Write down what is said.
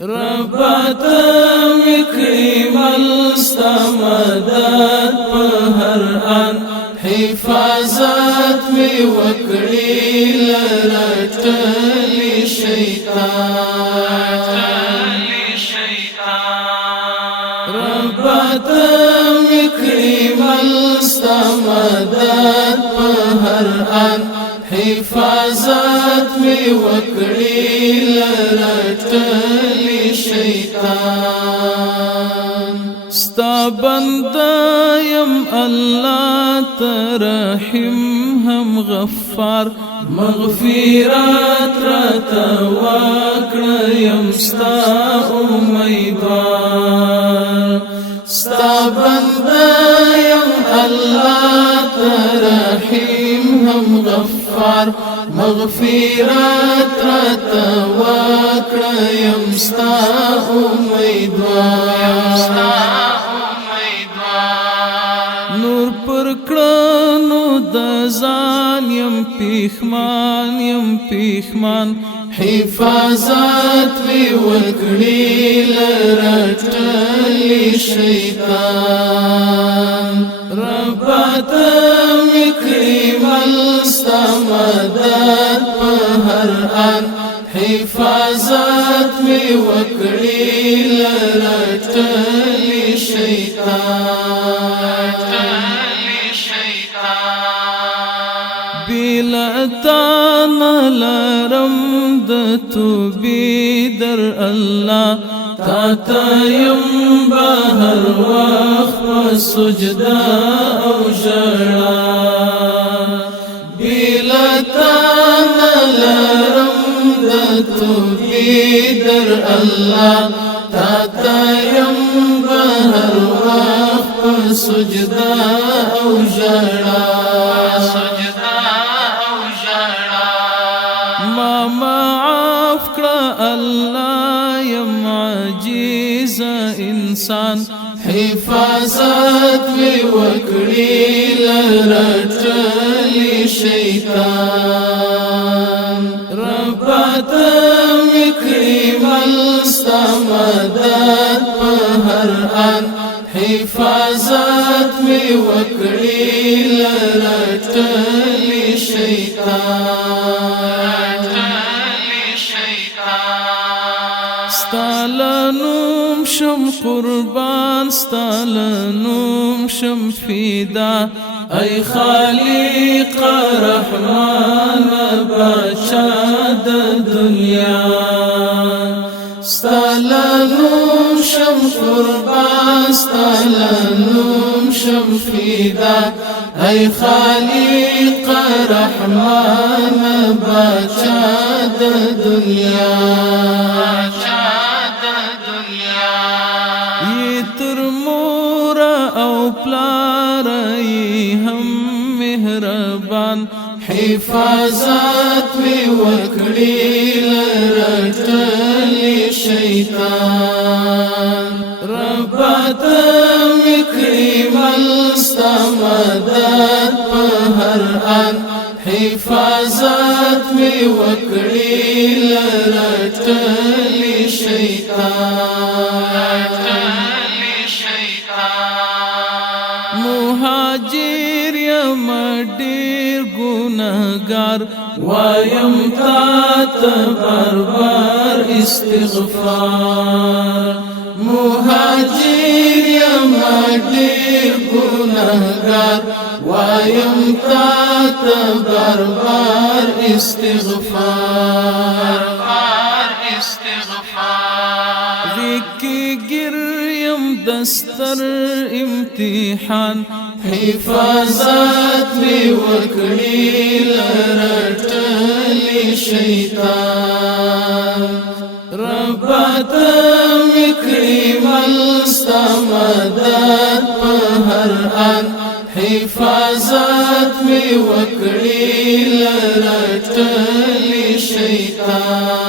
ربات مکریم الستمدد پهر آن حفاظت می وکړی لرټلی شیطان ربات مکریم الستمدد پهر آن حفاظت می وکړی لرټلی شیطان ستا بنده یم الله ترحیم هم غفار مغفرت راته وکړه یم ستا امیدوار ستا بنده یم الله ترحیم هم غفار مغفرت راته وکړه یم ستا امیدوار نور پر کړنو د ځان یم پیښمان حفاظت وی وکړي لرټلی شیطان ربات مکریم الستمدد پهر آن حفاظت می وکړي لرټلی شیطان بلتان لرم د توبې در الله تا ته یم بهر وخت په سجده او ژړا بلتان لرم د توبې در الله تا ته یم بهر وخت په سجده او ژړا معاف کړه الله یم عاجز انسان حفاظت وی وکړي لرټلی شیطان ربات مکریم الستمدد پهر آن حفاظت وی وکړي لرټلی شیطان ستالنوم شم قربان ستالنوم شم فدا ای خالق رحمان بادشاہ د دنیا ستالنوم شم قربان ستالنوم شم فدا ای خالق رحمان بادشاہ د دنیا تر مور او پلار هم مهربان حفاظت وی وکړي لرټلی شیطان ربات مکریم الستمدد پهر آن حفاظت وی وکړي لرټلی شیطان مهاجر یم ډیر ګناهګار وایم تا ته بار استغفار مهاجر یم ډیر ګناهګار وایم تا ته بار استغفار وکی گریم دستر امتحان حفاظت وی وکړي لرټلی شیطان ربات مکریم الستمدد پهر آن حفاظت وی وکړي لرټلی شیطان